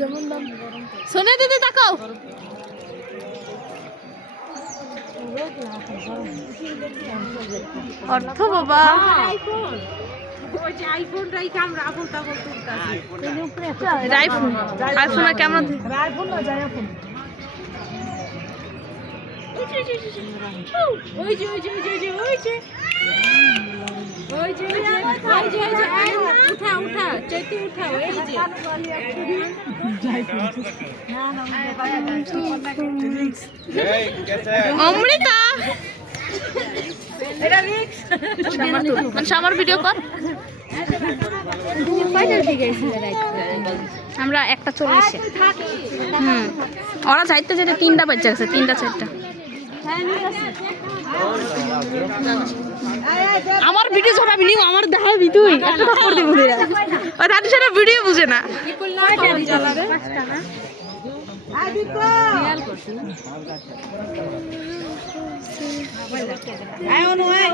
যেমন দাম সোনিয়া দিদি তাকাও। অর্থ বাবা আইফোন আর ক্যামেরা আইফোন না যায় এখন অমৃতা আমার ভিডিও কর। আমরা 1:40 ওরা চাইতে যেতে 3টা বাচ্চা আছে 3টা 4টা। আমার ভিডিও ছড়াবি নি আমার দেখাবি তুই একটা থাপ্পড় দেব তোরা ওই দাদি সারা ভিডিও বুঝে না কি করলা কালি জ্বালাবে 5 টাকা আদি তো রিয়াল করছিস আয় অনু আয়